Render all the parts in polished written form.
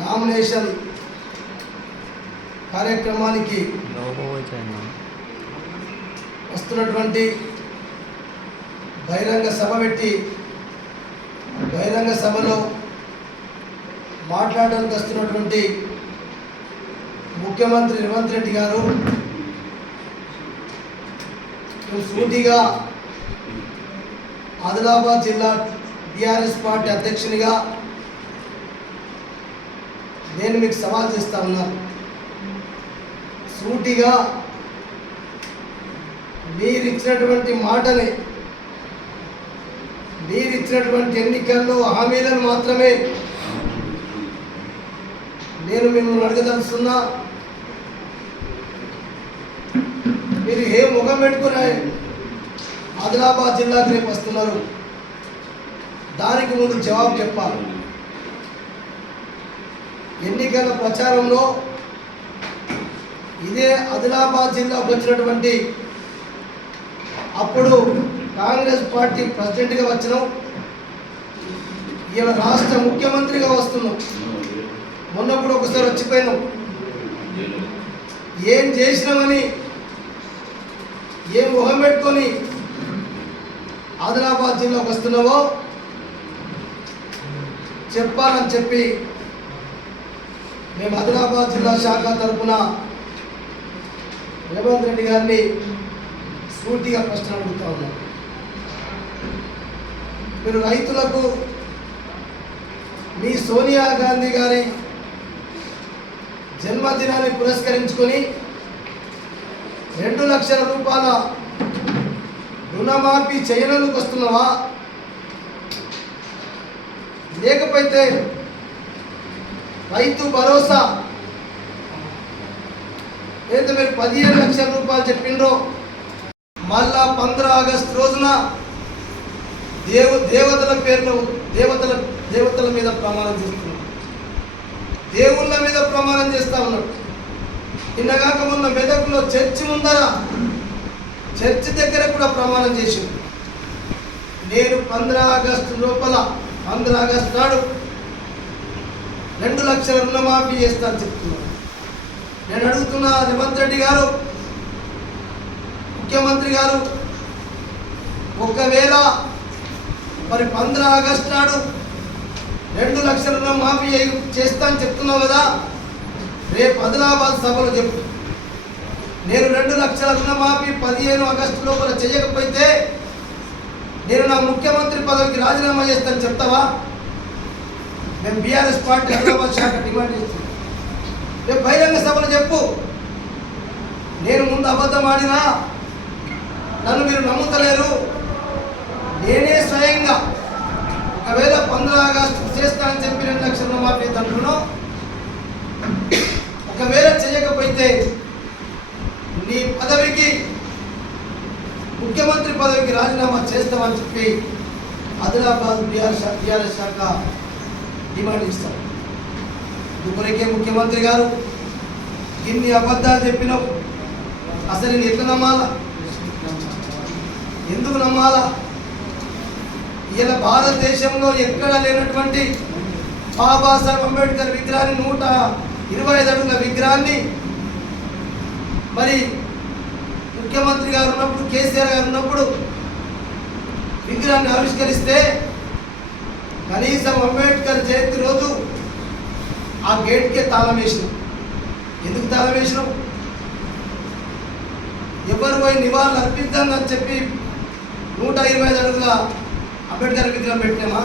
Nomination కార్యక్రమానికి వస్తున్నటువంటి బహిరంగ సభ పెట్టి బహిరంగ సభలో మాట్లాడడానికి వస్తున్నటువంటి ముఖ్యమంత్రి రేవంత్ రెడ్డి గారు సూటిగా ఆదిలాబాద్ జిల్లా టీఆర్ఎస్ పార్టీ అధ్యక్షునిగా నేను మీకు సవాల్ చేస్తా ఉన్నాను. సూటిగా మీరిచ్చినటువంటి మాటని, మీరిచ్చినటువంటి ఎన్నికల్లో హామీలను మాత్రమే నేను మిమ్మల్ని అడగదలుస్తున్నా. మీరు ఏ ముఖం పెట్టుకుని ఆదిలాబాద్ జిల్లాకు రేపు వస్తున్నారు, దానికి ముందు జవాబు చెప్పాలి. ఎన్నికల ప్రచారంలో ఇదే ఆదిలాబాద్ జిల్లాకు వచ్చినటువంటి అప్పుడు కాంగ్రెస్ పార్టీ ప్రెసిడెంట్గా వచ్చినాం, ఇలా రాష్ట్ర ముఖ్యమంత్రిగా వస్తున్నాం. మొన్నప్పుడు ఒకసారి వచ్చిపోయినాం. ఏం చేసినామని, ఏం మొహం పెట్టుకొని ఆదిలాబాద్ జిల్లాకు వస్తున్నావో చెప్పాలని చెప్పి మేము ఆదిలాబాద్ జిల్లా శాఖ తరఫున రేవంత్ రెడ్డి గారిని సూటిగా ప్రశ్న అడుగుతా ఉన్నాం. మీరు రైతులకు మీ సోనియా గాంధీ గారి జన్మదినాన్ని పురస్కరించుకొని 2 లక్షల రూపాయల రుణమాఫీ చేయనందుకు వస్తున్నావా, లేకపోతే రైతు భరోసా ఏదైతే మీరు 15 లక్షల రూపాయలు చెప్పిండ్రో మళ్ళా 15 ఆగస్టు రోజున దేవతల పేరులో దేవతల మీద ప్రమాణం చేస్తున్నారు, దేవుళ్ళ మీద ప్రమాణం చేస్తూ ఉన్నారు. నిన్నగాక మొన్న మెదక్లో చర్చి ముందర, చర్చి దగ్గర కూడా ప్రమాణం చేసింది. నేను 15 ఆగస్టు లోపల 15 ఆగస్టు నాడు 2 లక్షల రుణమాఫీ చేస్తాను చెప్తున్నాను. నేను అడుగుతున్నా రేవంత్ రెడ్డి గారు, ముఖ్యమంత్రి గారు, ఒకవేళ మరి 15 ఆగస్టు నాడు 2 లక్షల రుణమాఫీ చేస్తాను చెప్తున్నావు కదా, రేపు ఆదిలాబాద్ సభలో చెప్పు. నేను 2 లక్షల రుణమాఫీ 15 ఆగస్టు లోపల చేయకపోతే నేను నా ముఖ్యమంత్రి పదవికి రాజీనామా చేస్తాను చెప్తావా? మేము బీఆర్ఎస్ పార్టీ ఆదిలాబాద్ శాఖ డిమాండ్ చేస్తున్నాం. రేపు బహిరంగ సభలో చెప్పు. నేను ముందు అబద్ధం ఆడినా నన్ను మీరు నమ్ముతలేరు. నేనే స్వయంగా ఒకవేళ 15 ఆగస్టు చేస్తానని చెప్పి 2 లక్షల రుణమాఫీ అంటున్నాను, ఒకవేళ చేయకపోతే నీ పదవికి, ముఖ్యమంత్రి పదవికి రాజీనామా చేస్తామని చెప్పి ఆదిలాబాద్ టీఆర్ఎస్ శాఖ డిమాండ్ ఇస్తారు. ఇప్పటికే ముఖ్యమంత్రి గారు ఇన్ని అబద్ధాలు చెప్పినావు, అసలు నేను ఎట్లా నమ్మాలా, ఎందుకు నమ్మాలా? ఇలా భారతదేశంలో ఎక్కడా లేనటువంటి బాబాసాహెబ్ అంబేద్కర్ విగ్రహాన్ని, 125 అడుగుల విగ్రహాన్ని మరి ముఖ్యమంత్రి గారు ఉన్నప్పుడు, కేసీఆర్ గారు ఉన్నప్పుడు విగ్రహాన్ని ఆవిష్కరిస్తే కనీసం అంబేద్కర్ జయంతి రోజు ఆ గేట్కే తాళం వేసినాం. ఎందుకు తాళం వేసినాం? ఎవరు పోయి నివాళులు అర్పిద్దామని చెప్పి 125 అడుగుల అంబేద్కర్ విగ్రహం పెట్టినామా?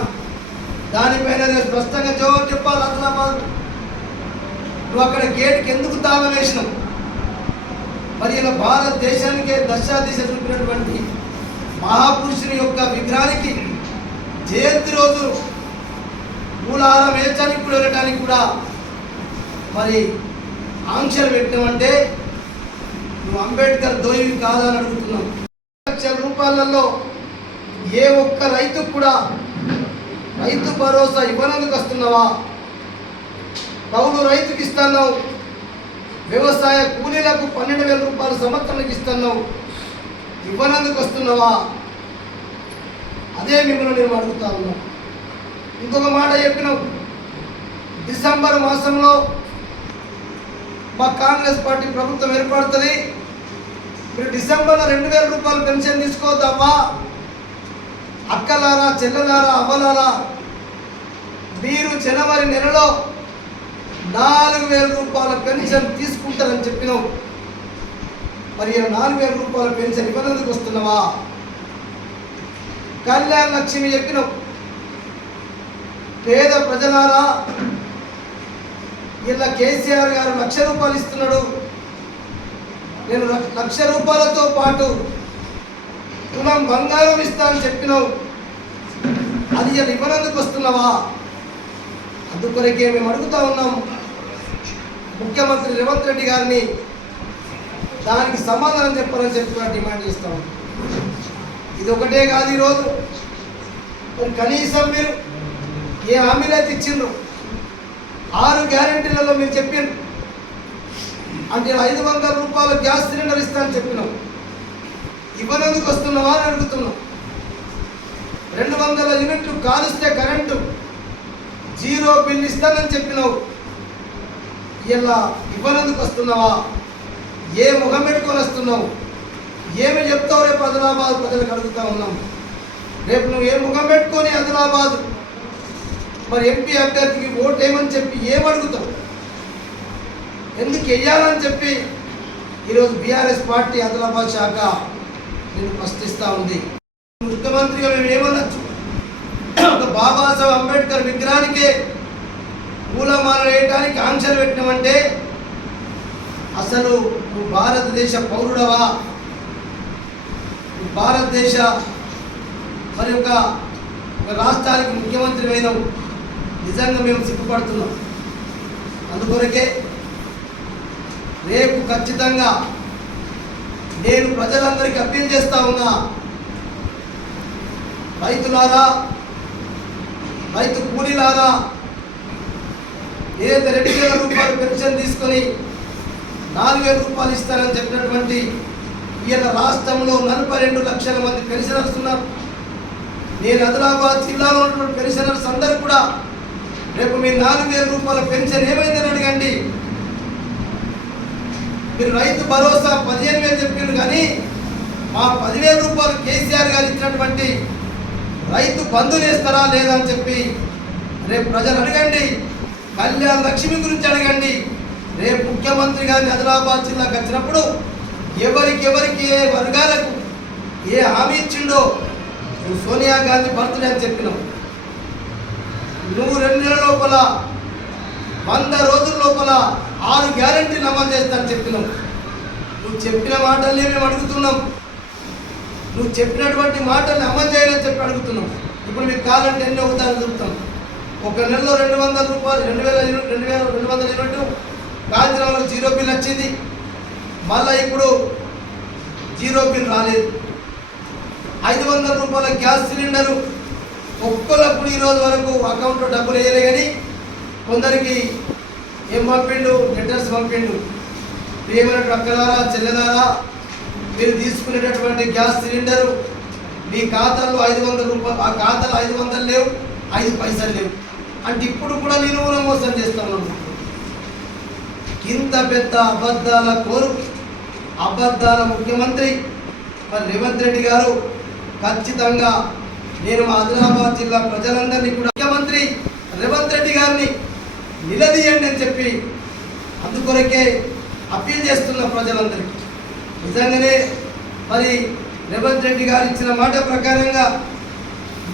దానిపైన స్పష్టంగా జవాబు చెప్పాలి. ఆదిలాబాద్ నువ్వు అక్కడ గేట్కి ఎందుకు తాళం వేసినావు? మరి ఇలా భారతదేశానికే దశాదిశ చూపినటువంటి మహాపురుషుని యొక్క విగ్రహానికి జయంతి రోజు మూలహారం వేయడానికి కూడా వెళ్ళడానికి కూడా మరి ఆంక్షలు పెట్టినామంటే నువ్వు అంబేద్కర్ దోయివి కాదని అడుగుతున్నావు. 2 లక్షల రూపాయలలో ఏ ఒక్క రైతుకు కూడా రైతు భరోసా ఇవ్వనందుకు వస్తున్నావా? కౌలు రైతుకి ఇస్తున్నావు, వ్యవసాయ కూలీలకు 12,000 రూపాయలు సంవత్సరానికి ఇస్తున్నావు, ఇవ్వనందుకు వస్తున్నావా? అదే మిమ్మల్ని నేను అడుగుతా ఉన్నా. ఇంకొక మాట చెప్పినావు, డిసెంబర్ మాసంలో మా కాంగ్రెస్ పార్టీ ప్రభుత్వం ఏర్పడుతుంది. మీరు డిసెంబర్లో 2000 రూపాయలు పెన్షన్ తీసుకోవద్దమ్మా. అక్కలారా, చెల్లెలారా, అవ్వలారా, మీరు జనవరి నెలలో 4000 రూపాయల పెన్షన్ తీసుకుంటారని చెప్పినావు. మరి 4000 రూపాయల పెన్షన్ ఇవ్వనందుకు వస్తున్నావా? కళ్యాణ లక్ష్మి చెప్పినావు. పేద ప్రజలారా, ఇలా కేసీఆర్ గారు 1,00,000 రూపాయలు ఇస్తున్నాడు. నేను 1,00,000 రూపాయలతో పాటు తులం బంగారం ఇస్తానని చెప్పినావు. అది ఇలా ఇవ్వనందుకు వస్తున్నావా? అందుకొరకే మేము అడుగుతా ఉన్నాం ముఖ్యమంత్రి రేవంత్ రెడ్డి గారిని, దానికి సమాధానం చెప్పాలని చెప్పి డిమాండ్ చేస్తాం. ఇది ఒకటే కాదు, ఈరోజు మరి కనీసం మీరు ఏ హామీలు అయితే ఇచ్చిండ్రు, 6 గ్యారెంటీలలో మీరు చెప్పిండ్రు. అంటే 500 రూపాయల గ్యాస్ సిలిండర్ ఇస్తానని చెప్పినాం. ఇవ్వనందుకు వస్తున్నావా అని అడుగుతున్నాం. 200 యూనిట్లు కాలుస్తే కరెంటు 0 బిల్ ఇస్తానని చెప్పినావు. ఇలా ఇవ్వనందుకు వస్తున్నావా? ఏ ముఖం పెట్టుకొని వస్తున్నావు? ఏమి చెప్తావు? రేపు ఆదిలాబాద్ ప్రజలకు అడుగుతా ఉన్నాం. రేపు నువ్వు ఏ ముఖం పెట్టుకొని ఆదిలాబాద్ మరి ఎంపీ అభ్యర్థికి ఓటు వేయమని చెప్పి ఏమడుగుతావు? ఎందుకు వెయ్యాలని చెప్పి ఈరోజు బీఆర్ఎస్ పార్టీ ఆదిలాబాద్ శాఖ నేను ప్రశ్నిస్తూ ఉంది. ముఖ్యమంత్రిగా మేము ఏమనొచ్చు? ఒక బాబాసాహెబ్ అంబేద్కర్ విగ్రహానికే పూలమాల వేయడానికి ఆంక్షలు పెట్టినామంటే అసలు నువ్వు భారతదేశ పౌరుడవా? భారతదేశ మరి ఒక రాష్ట్రానికి ముఖ్యమంత్రి అయినావు. నిజంగా మేము సిగ్గుపడుతున్నాం. అందుకొరకే రేపు ఖచ్చితంగా నేను ప్రజలందరికీ అప్పీల్ చేస్తా ఉన్నా. రైతులారా, రైతు కూలీలారా, ఏదైతే 2000 రూపాయలు పెన్షన్ తీసుకొని 4000 రూపాయలు ఇస్తారని చెప్పినటువంటి ఈయన రాష్ట్రంలో 42 లక్షల మంది పెన్షనర్స్ ఉన్నారు. నేను ఆదిలాబాద్ జిల్లాలో ఉన్నటువంటి పెన్షనర్స్ అందరూ కూడా రేపు మీ 4000 రూపాయల పెన్షన్ ఏమైందని అడగండి. మీరు రైతు భరోసా 15,000 చెప్పిండ్రు, కానీ మా 10,000 రూపాయలు కేసీఆర్ గారు ఇచ్చినటువంటి రైతు బంధుని ఇస్తారా లేదా అని చెప్పి రేపు ప్రజలు అడగండి. కళ్యాణ లక్ష్మి గురించి అడగండి. రేపు ముఖ్యమంత్రి గారిని ఆదిలాబాద్ జిల్లాకు వచ్చినప్పుడు ఎవరికి ఏ వర్గాలకు ఏ హామీ ఇచ్చిండో, నువ్వు సోనియా గాంధీ బర్త్డే అని చెప్పినావు. నువ్వు 2 నెలల లోపల 100 రోజుల లోపల 6 గ్యారెంటీలు అమలు చేస్తానని చెప్పినావు. నువ్వు చెప్పిన మాటల్ని మేము అడుగుతున్నాం. నువ్వు చెప్పినటువంటి మాటల్ని అమలు చేయాలని చెప్పి అడుగుతున్నాం. ఇప్పుడు మీకు కావాలంటే ఎన్ని అవుతాయని చెప్తాం. ఒక నెలలో 200 రూపాయలు 2,200 యూనిట్లు కాల్చిన వాళ్ళకి 0 బిల్ వచ్చింది. మళ్ళీ ఇప్పుడు 0 బిల్ రాలేదు. 500 రూపాయల గ్యాస్ సిలిండరు ఒక్కళ్ళప్పుడు ఈరోజు వరకు అకౌంట్లో డబ్బులు వేయలే, కానీ కొందరికి ఏం పంపిండు, లెటర్స్ పంపిండు. ప్రియమైనటువంటి అక్కలారా, చెల్లెలారా, మీరు తీసుకునేటటువంటి గ్యాస్ సిలిండరు మీ ఖాతాలో 500 రూపాయలు, ఆ ఖాతాలో 500 లేవు, 5 పైసలు లేవు. అంటే ఇప్పుడు కూడా నిలువున మోసం చేస్తాను. ఇంత పెద్ద అబద్ధాల కోరు, అబద్ధాల ముఖ్యమంత్రి మరి రేవంత్ రెడ్డి గారు ఖచ్చితంగా నేను మా ఆదిలాబాద్ జిల్లా ప్రజలందరినీ కూడా ముఖ్యమంత్రి రేవంత్ రెడ్డి గారిని నిలదీయండి అని చెప్పి అందుకొరకే అప్పీల్ చేస్తున్న ప్రజలందరికీ. నిజంగానే మరి రేవంత్ రెడ్డి గారు ఇచ్చిన మాట ప్రకారంగా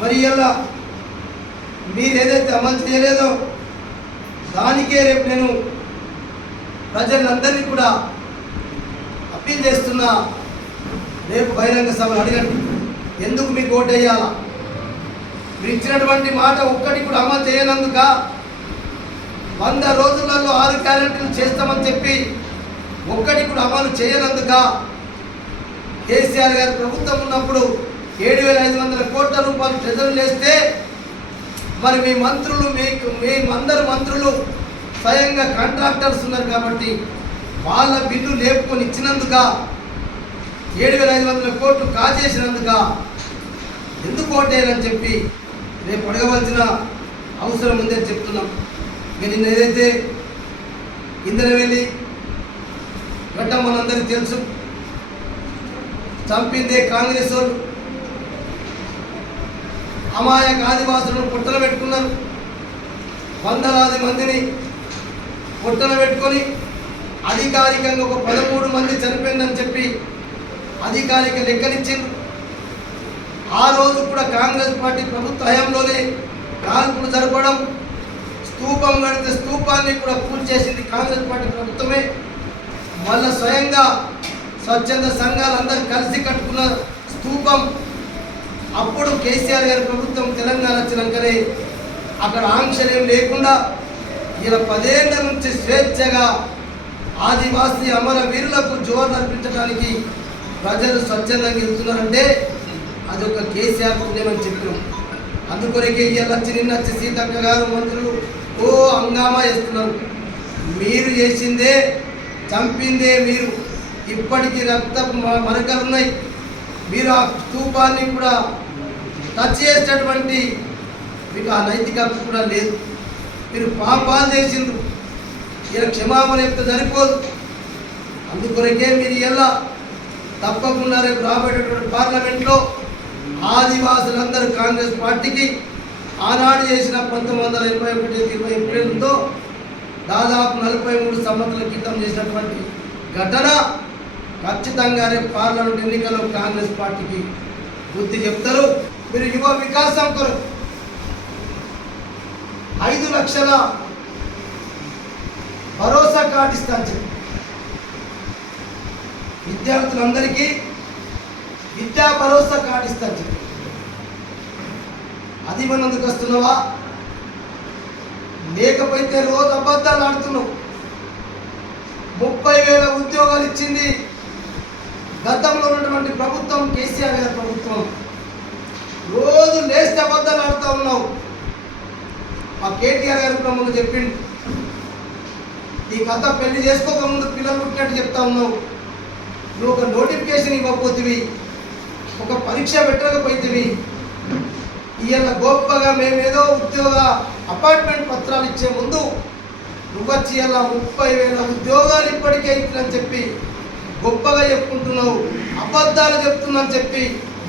మరి ఇలా మీరు ఏదైతే అమలు చేయలేదో దానికే రేపు నేను ప్రజలందరినీ కూడా అప్పీల్ చేస్తున్నా. రేపు బహిరంగ సభలు అడగండి, ఎందుకు మీకు ఓటు వేయాలా? మీరు ఇచ్చినటువంటి మాట ఒక్కటి కూడా అమలు చేయనందుక, 100 రోజులలో 6 గ్యారెంటీలు చేస్తామని చెప్పి ఒక్కటి కూడా అమలు చేయనందుక, కేసీఆర్ గారి ప్రభుత్వం ఉన్నప్పుడు 7,500 కోట్ల రూపాయలు ట్రెజరీలు వేస్తే మరి మీ మంత్రులు మీ అందరు మంత్రులు స్వయంగా కాంట్రాక్టర్స్ ఉన్నారు కాబట్టి వాళ్ళ బిల్లు లేపుకొని ఇచ్చినందుక, 7,500 కోట్లు కాజేసినందుక ఎందుకు ఓటేయాలని చెప్పి రేపు అడగవలసిన అవసరం ఉందని చెప్తున్నాం. నిన్న ఏదైతే ఇంద్రవెల్లి ఘట్టం మనందరికీ తెలుసు, చంపిందే కాంగ్రెస్ వాళ్ళు. అమాయక ఆదివాసులను పుట్టన పెట్టుకున్నారు. వందలాది మందిని పుట్టన పెట్టుకొని అధికారికంగా ఒక 13 మంది చనిపోయిందని చెప్పి అధికారిక లెక్కనిచ్చింది. ఆ రోజు కూడా కాంగ్రెస్ పార్టీ ప్రభుత్వ హయాంలోనే కాల్పులు జరపడం, స్తూపం కడితే స్తూపాన్ని కూడా కూల్చేసింది కాంగ్రెస్ పార్టీ ప్రభుత్వమే. మళ్ళా స్వయంగా స్వచ్ఛంద సంఘాలందరూ కలిసి కట్టుకున్న స్తూపం. అప్పుడు కేసీఆర్ గారి ప్రభుత్వం తెలంగాణ వచ్చినాకనే అక్కడ ఆంక్షలు ఏం లేకుండా ఇలా 10 ఏళ్ల నుంచి స్వేచ్ఛగా ఆదివాసీ అమర వీరులకు జోరు అర్పించడానికి ప్రజలు స్వచ్ఛందంగా వెళ్తున్నారంటే అది ఒక కేసీఆర్ పుణ్యమని చెప్పినాం. అందుకొరకే ఇవాళ వచ్చి నిన్న వచ్చి సీతక్క గారు మంత్రులు హంగామా చేస్తున్నారు. మీరు చేసిందే, చంపిందే మీరు. ఇప్పటికీ రక్తపు మరకలు ఉన్నాయి. మీరు ఆ స్తూపాన్ని కూడా టచ్ చేసేటటువంటి మీకు ఆ నైతికత కూడా లేదు. మీరు పాపాలు చేసిండ్రు. ఇలా క్షమాపణ చెప్తే సరిపోదు. అందుకొరకే మీరు ఎలా తప్పకుండా రేపు రాబోయేటటువంటి పార్లమెంట్లో ఆదివాసులందరూ కాంగ్రెస్ పార్టీకి ఆనాడు చేసిన 1921-20 ఏప్రిల్తో దాదాపు 43 సంవత్సరాల క్రితం చేసినటువంటి ఘటన ఖచ్చితంగా రేపు పార్లమెంట్ ఎన్నికల్లో కాంగ్రెస్ పార్టీకి బుద్ధి చెప్తారు. మీరు యువ వికాసం కొరకు 5 లక్షల భరోసా కార్డు ఇస్తాను చెప్పి విద్యార్థులందరికీ విద్యా భరోసా కార్డు ఇస్తాను చెప్పి అది మనందుకు వస్తున్నావా? లేకపోతే రోజు అబద్ధాలు ఆడుతున్నావు. 30,000 ఉద్యోగాలు ఇచ్చింది గతంలో ఉన్నటువంటి ప్రభుత్వం, కేసీఆర్ గారి ప్రభుత్వం. రోజు లేస్తే అబద్ధాలు ఆడుతూ ఉన్నావు. ఆ కేటీఆర్ గారు కూడా ముందు చెప్పిండు, ఈ కథ పెళ్లి చేసుకోకముందు పిల్లలు పుట్టినట్టు చెప్తా ఉన్నావు. నువ్వు ఒక నోటిఫికేషన్ ఇవ్వకపోతివి, ఒక పరీక్ష పెట్టకపోతేవి. ఇవాళ గొప్పగా మేమేదో ఉద్యోగ అపాయింట్మెంట్ పత్రాలు ఇచ్చే ముందు నువ్వు వచ్చి ఇలా 30,000 ఉద్యోగాలు ఇప్పటికే ఇచ్చినని చెప్పి గొప్పగా చెప్పుకుంటున్నావు. అబద్ధాలు చెప్తున్నాఅని చెప్పి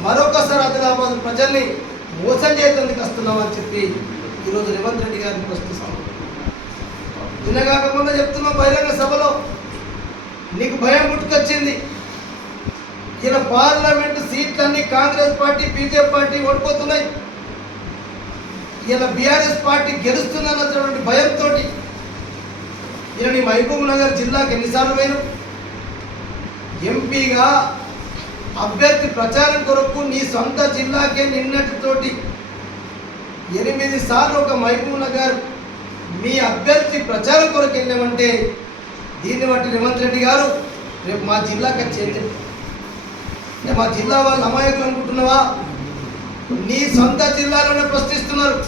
మరొకసారి ఆదిలాబాద్ ప్రజల్ని మోసం చేయడానికి వస్తున్నావు అని చెప్పి ఈరోజు రేవంత్ రెడ్డి గారిని ప్రశ్నిస్తాం. తినగాకముందు చెప్తున్నా బహిరంగ సభలో నీకు భయం పుట్టుకొచ్చింది. ఇలా పార్లమెంటు సీట్లన్నీ కాంగ్రెస్ పార్టీ, బీజేపీ పార్టీ ఓడిపోతున్నాయి. ఇలా బీఆర్ఎస్ పార్టీ గెలుస్తుందన్నటువంటి భయంతో ఇలా నీ మహబూబ్ నగర్ జిల్లాకి ఎన్నిసార్లు పోయినావు? ఎంపీగా అభ్యర్థి ప్రచారం కొరకు నీ సొంత జిల్లాకే నిన్నటితోటి 8 సార్లు ఒక మహబూబ్ నగర్ మీ అభ్యర్థి ప్రచారం కొరకు వెళ్ళామంటే దీన్ని బట్టి రేవంత్ రెడ్డి గారు రేపు మా జిల్లాకి వచ్చేది మా జిల్లా వాళ్ళు అమాయకులు అనుకుంటున్నావా? నీ సొంత జిల్లాలోనే ప్రశ్నిస్తున్నారు.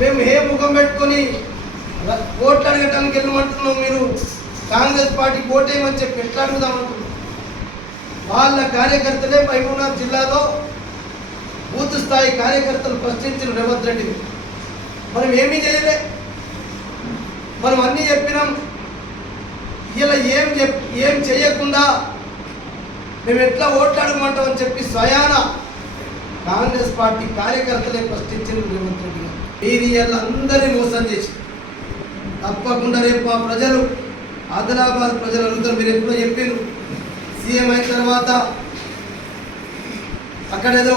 మేము ఏ ముఖం పెట్టుకొని ఓట్లు అడగటానికి వెళ్ళమంటున్నాం? మీరు కాంగ్రెస్ పార్టీకి ఓటేయమని చెప్పి ఎట్లా అడుగుదామంటున్నాం? వాళ్ళ కార్యకర్తలే మహబూబ్నగర్ జిల్లాలో బూత్ స్థాయి కార్యకర్తలు ప్రశ్నించిన రేవంత్ రెడ్డి. మనం ఏమీ చేయలే, మనం అన్నీ చెప్పినాం. ఇలా ఏం చేయకుండా మేము ఎట్లా ఓట్లు అడగమంటామని చెప్పి స్వయాన కాంగ్రెస్ పార్టీ కార్యకర్తలే ప్రశ్నించిన రేవంత్ రెడ్డి గారు. మీరు ఇలా అందరినీ మోసం చేసి తప్పకుండా రేపు మా ప్రజలు, ఆదిలాబాద్ ప్రజలు అడుగుతారు. మీరు ఎప్పుడో చెప్పారు సీఎం అయిన తర్వాత అక్కడేదో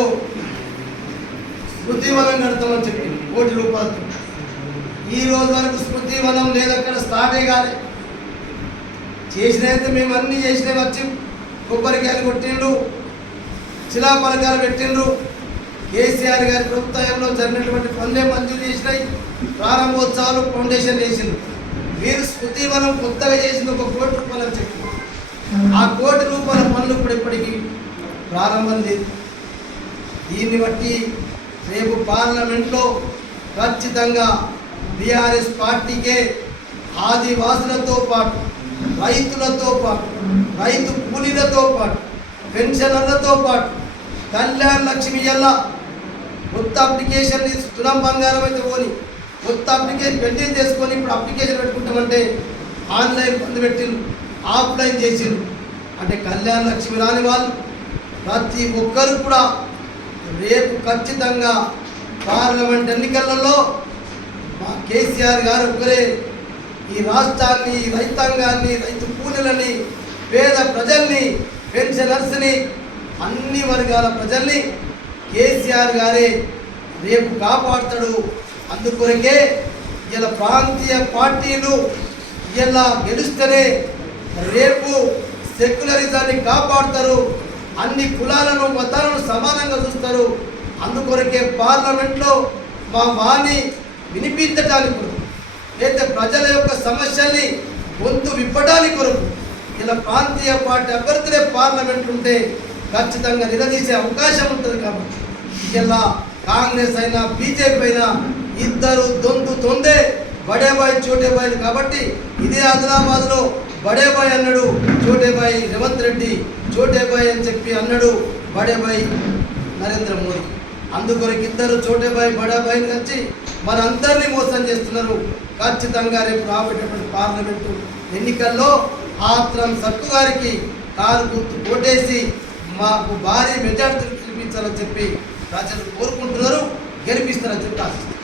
స్మృతివనం కడతామని చెప్పి ₹1 కోటి. ఈ రోజు వరకు స్మృతివనం లేదు, అక్కడ స్టార్టే కాలే. చేసినైతే మేము అన్నీ చేసినవి. వచ్చి కొబ్బరికాయలు కొట్టిండ్రు, శిలాఫలకాలు పెట్టిండ్రు. కేసీఆర్ గారి ప్రభుత్వంలో జరిగినటువంటి పనులే మంజూరు చేసినాయి. ప్రారంభోత్సవాలు, ఫౌండేషన్ చేసిండ్రు. మీరు స్మృతివనం కొత్తగా చేసింది ₹1 కోటి అని చెప్పి ఆ ₹1 కోటి పనులు ఇప్పుడు ఇప్పటికీ ప్రారంభం లేదు. దీన్ని బట్టి రేపు పార్లమెంట్లో ఖచ్చితంగా బీఆర్ఎస్ పార్టీకే ఆదివాసులతో పాటు, రైతులతో పాటు, రైతు కూలీలతో పాటు, పెన్షనర్లతో పాటు కళ్యాణ్ లక్ష్మి ఎలా కొత్త అప్లికేషన్ తులం బంగారం అయితే పోని కొత్త అప్లికేషన్ పెండింగ్ చేసుకొని ఇప్పుడు అప్లికేషన్ పెట్టుకుంటామంటే ఆన్లైన్ బంద్ పెట్టిండ్రు, ఆఫ్లైన్ చేసిండ్రు. అంటే కళ్యాణ లక్ష్మి రాని వాళ్ళు ప్రతి ఒక్కరు కూడా రేపు ఖచ్చితంగా పార్లమెంట్ ఎన్నికలలో మా కేసీఆర్ గారు ఒక్కరే ఈ రాష్ట్రాన్ని, రైతాంగాన్ని, రైతు కూలీలని, పేద ప్రజల్ని, పెన్షనర్స్ని, అన్ని వర్గాల ప్రజల్ని కేసీఆర్ గారే రేపు కాపాడుతాడు. అందుకొరకే ఇలా ప్రాంతీయ పార్టీలు ఇలా గెలుస్తేనే రేపు సెక్యులరిజాన్ని కాపాడుతారు, అన్ని కులాలను మతాలను సమానంగా చూస్తారు. అందుకొరకే పార్లమెంట్లో మా వాణి వినిపించడానికి కొరకు, అయితే ప్రజల యొక్క సమస్యల్ని గొంతు విప్పడానికి కొరకు ఇలా ప్రాంతీయ పార్టీ అభ్యర్థులే పార్లమెంట్ ఉంటే ఖచ్చితంగా నిలదీసే అవకాశం ఉంటుంది. కాబట్టి ఇలా కాంగ్రెస్ అయినా బీజేపీ అయినా ఇద్దరు తొందే బడేబాయ్ చోటేబాయ్. కాబట్టి ఇదే ఆదిలాబాద్లో బడేబాయ్ అన్నాడు చోటేబాయ్ రేవంత్ రెడ్డి, చోటేబాయ్ అని చెప్పి అన్నాడు బడేబాయ్ నరేంద్ర మోడీ. అందుకొరకు ఇద్దరు చోటేబాయ్ బడేబాయ్ని కలిసి మనందరినీ మోసం చేస్తున్నారు. ఖచ్చితంగా రేపు రాబోయేటటువంటి పార్లమెంటు ఎన్నికల్లో ఆత్రం సక్కు గారికి కారు గుర్తు ఓటేసి మాకు భారీ మెజార్టీలు గెలిపించాలని చెప్పి ప్రజలు కోరుకుంటున్నారు, గెలిపిస్తారని చెప్పి ఆశిస్తున్నారు.